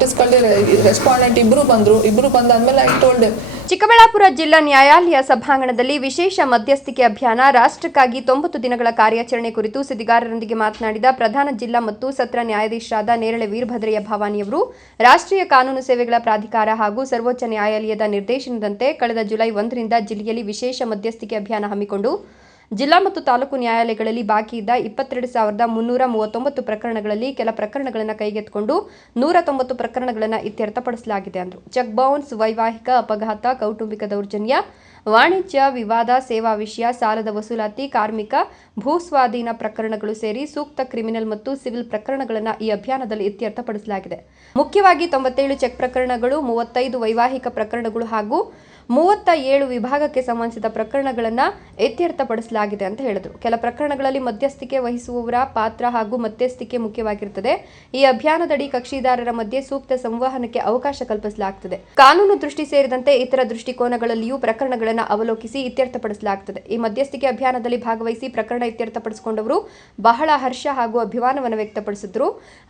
Notice ಕಳ್ಳಿ respondent ಇಬ್ರು ಬಂದಾದ್ಮೇಲೆ ಐ ಟೋಲ್ಡ್. ಚಿಕ್ಕಬಳ್ಳಾಪುರ ಜಿಲ್ಲಾ ನ್ಯಾಯಾಲಯ ಸಭಾಂಗಣದಲ್ಲಿ ವಿಶೇಷ ಮಧ್ಯಸ್ಥಿಕೆ ಅಭಿಯಾನ ರಾಷ್ಟ್ರಕ್ಕಾಗಿ 90 ದಿನಗಳ ಕಾರ್ಯಾಚರಣೆ ಕುರಿತು ಸುದ್ದಿಗಾರರೊಂದಿಗೆ ಮಾತನಾಡಿದ ಪ್ರಧಾನ ಜಿಲ್ಲಾ ಮತ್ತು ಸತ್ರ ನ್ಯಾಯಾಧೀಶರಾದ ನೇರಳೆ ವೀರಭದ್ರಯ್ಯ ಭವಾನಿಯವರು, ರಾಷ್ಟ್ರೀಯ ಕಾನೂನು ಸೇವೆಗಳ ಪ್ರಾಧಿಕಾರ ಹಾಗೂ ಸರ್ವೋಚ್ಚ ನ್ಯಾಯಾಲಯದ ನಿರ್ದೇಶನದಂತೆ ಕಳೆದ ಜುಲೈ 1ರಿಂದ ಜಿಲ್ಲೆಯಲ್ಲಿ ವಿಶೇಷ ಮಧ್ಯಸ್ಥಿಕೆ ಅಭಿಯಾನ ಹಮ್ಮಿಕೊಂಡು ಜಿಲ್ಲಾ ಮತ್ತು ತಾಲೂಕು ನ್ಯಾಯಾಲಯಗಳಲ್ಲಿ ಬಾಕಿ ಇದ್ದ 22,339 ಪ್ರಕರಣಗಳಲ್ಲಿ ಕೆಲ ಪ್ರಕರಣಗಳನ್ನು ಕೈಗೆತ್ತಿಕೊಂಡು 190 ಪ್ರಕರಣಗಳನ್ನು ಇತ್ಯರ್ಥಪಡಿಸಲಾಗಿದೆ ಎಂದರು. ಚೆಕ್ ಬೌನ್ಸ್, ವೈವಾಹಿಕ ಅಪಘಾತ, ಕೌಟುಂಬಿಕ ದೌರ್ಜನ್ಯ, ವಾಣಿಜ್ಯ ವಿವಾದ, ಸೇವಾ ವಿಷಯ, ಸಾಲದ ವಸೂಲಾತಿ, ಕಾರ್ಮಿಕ, ಭೂಸ್ವಾಧೀನ ಪ್ರಕರಣಗಳು ಸೇರಿ ಸೂಕ್ತ ಕ್ರಿಮಿನಲ್ ಮತ್ತು ಸಿವಿಲ್ ಪ್ರಕರಣಗಳನ್ನು ಈ ಅಭಿಯಾನದಲ್ಲಿ ಇತ್ಯರ್ಥಪಡಿಸಲಾಗಿದೆ. ಮುಖ್ಯವಾಗಿ 97 ಚೆಕ್ ಪ್ರಕರಣಗಳು, 35 ವೈವಾಹಿಕ ಪ್ರಕರಣಗಳು ಹಾಗೂ 37 ವಿಭಾಗಕ್ಕೆ ಸಂಬಂಧಿಸಿದ ಪ್ರಕರಣಗಳನ್ನು ಇತ್ಯರ್ಥಪಡಿಸಲಾಗಿದೆ ಅಂತ ಹೇಳಿದರು. ಕೆಲ ಪ್ರಕರಣಗಳಲ್ಲಿ ಮಧ್ಯಸ್ಥಿಕೆ ವಹಿಸುವವರ ಪಾತ್ರ ಹಾಗೂ ಮಧ್ಯಸ್ಥಿಕೆ ಮುಖ್ಯವಾಗಿರುತ್ತದೆ. ಈ ಅಭಿಯಾನದಡಿ ಕಕ್ಷಿದಾರರ ಮಧ್ಯೆ ಸೂಕ್ತ ಸಂವಹನಕ್ಕೆ ಅವಕಾಶ ಕಲ್ಪಿಸಲಾಗುತ್ತದೆ. ಕಾನೂನು ದೃಷ್ಟಿ ಸೇರಿದಂತೆ ಇತರ ದೃಷ್ಟಿಕೋನಗಳಲ್ಲಿಯೂ ಪ್ರಕರಣಗಳನ್ನು ಅವಲೋಕಿಸಿ ಇತ್ಯರ್ಥಪಡಿಸಲಾಗುತ್ತದೆ. ಈ ಮಧ್ಯಸ್ಥಿಕೆ ಅಭಿಯಾನದಲ್ಲಿ ಭಾಗವಹಿಸಿ ಪ್ರಕರಣ ಇತ್ಯರ್ಥಪಡಿಸಿಕೊಂಡವರು ಬಹಳ ಹರ್ಷ ಹಾಗೂ ಅಭಿಮಾನವನ್ನು ವ್ಯಕ್ತಪಡಿಸಿದರು.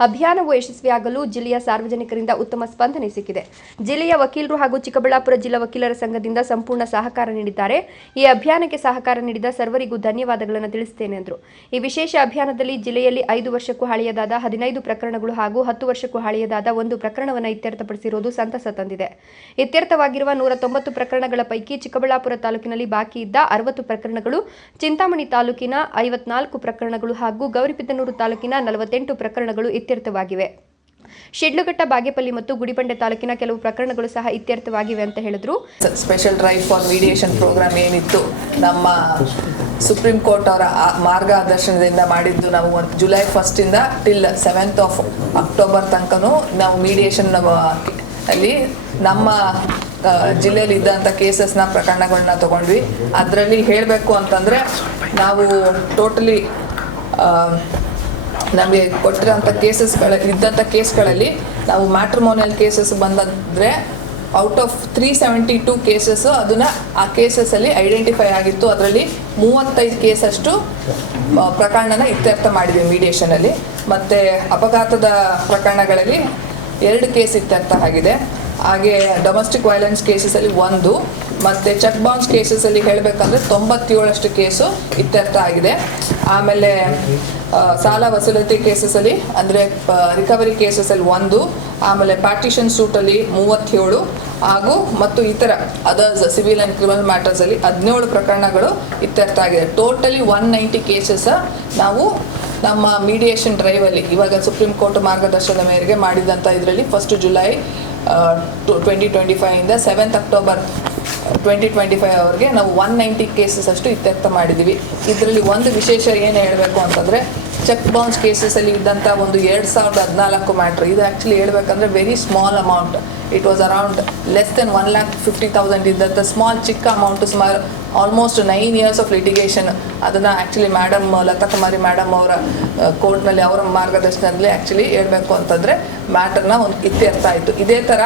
ಅಭಿಯಾನವು ಯಶಸ್ವಿಯಾಗಲು ಜಿಲ್ಲೆಯ ಸಾರ್ವಜನಿಕರಿಂದ ಉತ್ತಮ ಸ್ಪಂದನೆ ಸಿಕ್ಕಿದೆ. ಜಿಲ್ಲೆಯ ವಕೀಲರು ಹಾಗೂ ಚಿಕ್ಕಬಳ್ಳಾಪುರ ಜಿಲ್ಲಾ ವಕೀಲರ ಸಂಘದಿಂದ ಸಂಪೂರ್ಣ ಸಹಕಾರ ನೀಡಿದ್ದಾರೆ. ಈ ಅಭಿಯಾನಕ್ಕೆ ಸಹಕಾರ ನೀಡಿದ ಸರ್ವರಿಗೂ ಧನ್ಯವಾದಗಳನ್ನು ತಿಳಿಸುತ್ತೇನೆ ಎಂದರು. ಈ ವಿಶೇಷ ಅಭಿಯಾನದಲ್ಲಿ ಜಿಲ್ಲೆಯಲ್ಲಿ 5 ವರ್ಷಕ್ಕೂ ಹಳೆಯದಾದ 15 ಪ್ರಕರಣಗಳು ಹಾಗೂ 10 ವರ್ಷಕ್ಕೂ ಹಳೆಯದಾದ 1 ಪ್ರಕರಣವನ್ನು ಇತ್ಯರ್ಥಪಡಿಸಿರುವುದು ಸಂತಸ ತಂದಿದೆ. ಇತ್ಯರ್ಥವಾಗಿರುವ 190 ಪ್ರಕರಣಗಳ ಪೈಕಿ ಚಿಕ್ಕಬಳ್ಳಾಪುರ ತಾಲೂಕಿನಲ್ಲಿ ಬಾಕಿ ಇದ್ದ 60 ಪ್ರಕರಣಗಳು, ಚಿಂತಾಮಣಿ ತಾಲೂಕಿನ 54 ಪ್ರಕರಣಗಳು ಹಾಗೂ ಗೌರಿಬಿದನೂರು ತಾಲೂಕಿನ 48 ಪ್ರಕರಣಗಳು ಇತ್ಯರ್ಥವಾಗಿವೆ. ಶಿಡ್ಲಘಟ್ಟ, ಬಾಗೇಪಲ್ಲಿ ಮತ್ತು ಗುಡಿಬಂಡೆ ತಾಲೂಕಿನ ಕೆಲವು ಪ್ರಕರಣಗಳು ಸಹ ಇತ್ಯರ್ಥವಾಗಿವೆ ಅಂತ ಹೇಳಿದ್ರು. Special drive for mediation program ಏನಿತ್ತು ನಮ್ಮ ಸುಪ್ರೀಂ ಕೋರ್ಟ್ ಅವರ ಮಾರ್ಗದರ್ಶನದಿಂದ ಮಾಡಿದ್ದು, ನಾವು July 1 till 7th of October ತನಕನೂ ನಾವು ಮೀಡಿಯೇಷನ್ ಅಲ್ಲಿ ನಮ್ಮ ಜಿಲ್ಲೆಯಲ್ಲಿ ಇದ್ದಂಥ ಕೇಸಸ್ನ ಪ್ರಕರಣಗಳನ್ನ ತಗೊಂಡ್ವಿ. ಅದರಲ್ಲಿ ಹೇಳಬೇಕು ಅಂತಂದರೆ ನಾವು ಟೋಟಲಿ ನಮಗೆ ಕೊಟ್ಟಿರೋಂಥ ಇದ್ದಂಥ ಕೇಸ್ಗಳಲ್ಲಿ ನಾವು ಮ್ಯಾಟ್ರಿಮೋನಿಯಲ್ ಕೇಸಸ್ ಬಂದರೆ ಔಟ್ ಆಫ್ 372 ಕೇಸಸ್ಸು ಅದನ್ನು ಆ ಕೇಸಸ್ಸಲ್ಲಿ ಐಡೆಂಟಿಫೈ ಆಗಿತ್ತು. ಅದರಲ್ಲಿ 35 ಕೇಸಷ್ಟು ಪ್ರಕರಣನ ಇತ್ಯರ್ಥ ಮಾಡಿದ್ವಿ ಮೀಡಿಯೇಷನಲ್ಲಿ. ಮತ್ತು ಅಪಘಾತದ ಪ್ರಕರಣಗಳಲ್ಲಿ 2 ಕೇಸ್ ಇತ್ಯರ್ಥ ಆಗಿದೆ. ಹಾಗೆ ಡೊಮೆಸ್ಟಿಕ್ ವೈಲೆನ್ಸ್ ಕೇಸಸಲ್ಲಿ 1 ಮತ್ತು ಚೆಕ್ ಬೌನ್ಸ್ ಕೇಸಸಲ್ಲಿ ಹೇಳಬೇಕಂದ್ರೆ 97 ಕೇಸು ಇತ್ಯರ್ಥ ಆಗಿದೆ. ಆಮೇಲೆ ಸಾಲ ವಸೂಲಾತಿ ಕೇಸಸಲ್ಲಿ ಅಂದರೆ ರಿಕವರಿ ಕೇಸಸಲ್ಲಿ 1, ಆಮೇಲೆ ಪಾರ್ಟಿಷನ್ ಸೂಟಲ್ಲಿ 37 ಹಾಗೂ ಮತ್ತು ಇತರ ಅದರ್ಸ್ ಸಿವಿಲ್ ಆ್ಯಂಡ್ ಕ್ರಿಮಿನಲ್ ಮ್ಯಾಟರ್ಸಲ್ಲಿ 17 ಪ್ರಕರಣಗಳು ಇತ್ಯರ್ಥ ಆಗಿದೆ. ಟೋಟಲಿ 190 ಕೇಸಸ್ ನಾವು ನಮ್ಮ ಮೀಡಿಯೇಷನ್ ಡ್ರೈವಲ್ಲಿ ಇವಾಗ ಸುಪ್ರೀಂ ಕೋರ್ಟ್ ಮಾರ್ಗದರ್ಶನದ ಮೇರೆಗೆ ಮಾಡಿದಂಥ ಇದರಲ್ಲಿ 1 ಜುಲೈ 2025 ಇಂದ 7th October 2025 ಅವರಿಗೆ ನಾವು 190 ಕೇಸಸ್ ಅಷ್ಟು ಇತ್ಯರ್ಥ ಮಾಡಿದ್ದೀವಿ. ಇದರಲ್ಲಿ ಒಂದು ವಿಶೇಷ ಏನು ಹೇಳಬೇಕು ಅಂತಂದರೆ, ಚೆಕ್ ಬೌನ್ಸ್ ಕೇಸಸಲ್ಲಿ ಇದ್ದಂಥ ಒಂದು 2014 ಮ್ಯಾಟ್ರ್, ಇದು ಆ್ಯಕ್ಚುಲಿ ಹೇಳ್ಬೇಕಂದ್ರೆ very small amount. It was around less than 1,50,000 ಇದ್ದಂಥ ಚಿಕ್ಕ ಅಮೌಂಟು, ಸುಮಾರು ಆಲ್ಮೋಸ್ಟ್ 9 years ಆಫ್ ಲಿಟಿಗೇಷನ್. ಅದನ್ನು ಆ್ಯಕ್ಚುಲಿ ಮೇಡಮ್ ಲತಾ ಕುಮಾರಿ ಮೇಡಮ್ ಅವರ ಕೋರ್ಟ್ನಲ್ಲಿ ಅವರ ಮಾರ್ಗದರ್ಶನದಲ್ಲಿ ಆ್ಯಕ್ಚುಲಿ ಹೇಳ್ಬೇಕು ಅಂತಂದರೆ ಮ್ಯಾಟರ್ನ ಒಂದು ಇತ್ಯರ್ಥ ಆಯಿತು. ಇದೇ ಥರ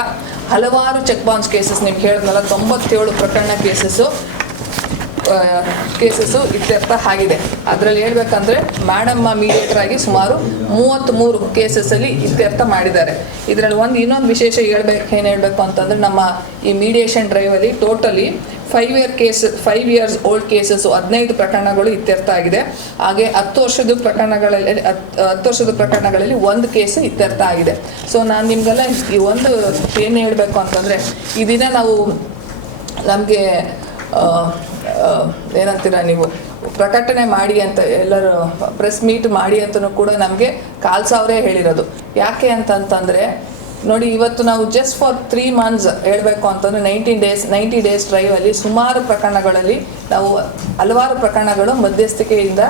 ಹಲವಾರು ಚೆಕ್ ಬೌನ್ಸ್ ಕೇಸಸ್ ನಿಮ್ಗೆ ಹೇಳಿದ್ನಲ್ಲ 97 ಪ್ರಕರಣ ಕೇಸಸ್ಸು ಇತ್ಯರ್ಥ ಆಗಿದೆ. ಅದರಲ್ಲಿ ಹೇಳ್ಬೇಕಂದ್ರೆ ಮೇಡಮ್ ಮೀಡಿಯೇಟರ್ ಆಗಿ ಸುಮಾರು 33 ಕೇಸಸ್ಸಲ್ಲಿ ಇತ್ಯರ್ಥ ಮಾಡಿದ್ದಾರೆ. ಇದರಲ್ಲಿ ಇನ್ನೊಂದು ವಿಶೇಷ ಏನು ಹೇಳಬೇಕು ಅಂತಂದರೆ, ನಮ್ಮ ಈ ಮೀಡಿಯೇಷನ್ ಡ್ರೈವಲ್ಲಿ ಟೋಟಲಿ 5 years ಓಲ್ಡ್ ಕೇಸಸ್ಸು 15 ಪ್ರಕರಣಗಳು ಇತ್ಯರ್ಥ ಆಗಿದೆ. ಹಾಗೆ 10 ವರ್ಷದ ಪ್ರಕರಣಗಳಲ್ಲಿ 1 ಕೇಸು ಇತ್ಯರ್ಥ ಆಗಿದೆ. ಸೊ ನಾನು ನಿಮಗೆಲ್ಲ ಈ ಒಂದು ಏನು ಹೇಳಬೇಕು ಅಂತಂದರೆ, ಈ ದಿನ ನಾವು ನಮಗೆ ಏನಂತೀರ ನೀವು ಪ್ರಕಟಣೆ ಮಾಡಿ ಅಂತ ಎಲ್ಲರೂ ಪ್ರೆಸ್ ಮೀಟ್ ಮಾಡಿ ಅಂತಲೂ ಕೂಡ ನಮಗೆ ಕಾಲ್ಸ್ ಅವರೇ ಹೇಳಿರೋದು. ಯಾಕೆ ಅಂತಂತಂದರೆ ನೋಡಿ, ಇವತ್ತು ನಾವು ಜಸ್ಟ್ ಫಾರ್ 3 months ಹೇಳಬೇಕು ಅಂತಂದರೆ 90 days ಡ್ರೈವಲ್ಲಿ ಸುಮಾರು ಪ್ರಕರಣಗಳಲ್ಲಿ ನಾವು ಹಲವಾರು ಪ್ರಕರಣಗಳು ಮಧ್ಯಸ್ಥಿಕೆಯಿಂದ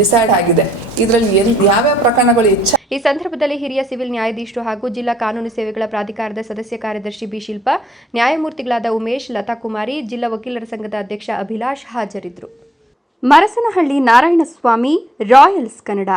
ಡಿಸೈಡ್ ಆಗಿದೆ. ಇದರಲ್ಲಿ ಯಾವ್ಯಾವ ಪ್ರಕರಣಗಳು ಈ ಸಂದರ್ಭದಲ್ಲಿ ಹಿರಿಯ ಸಿವಿಲ್ ನ್ಯಾಯಾಧೀಶರು ಹಾಗೂ ಜಿಲ್ಲಾ ಕಾನೂನು ಸೇವೆಗಳ ಪ್ರಾಧಿಕಾರದ ಸದಸ್ಯ ಕಾರ್ಯದರ್ಶಿ ಬಿ ಶಿಲ್ಪ, ನ್ಯಾಯಮೂರ್ತಿಗಳಾದ ಉಮೇಶ್, ಲತಾ ಕುಮಾರಿ, ಜಿಲ್ಲಾ ವಕೀಲರ ಸಂಘದ ಅಧ್ಯಕ್ಷ ಅಭಿಲಾಷ್ ಹಾಜರಿದ್ದರು. ಮರಸನಹಳ್ಳಿ ನಾರಾಯಣಸ್ವಾಮಿ, ರಾಯಲ್ಸ್ ಕನ್ನಡ.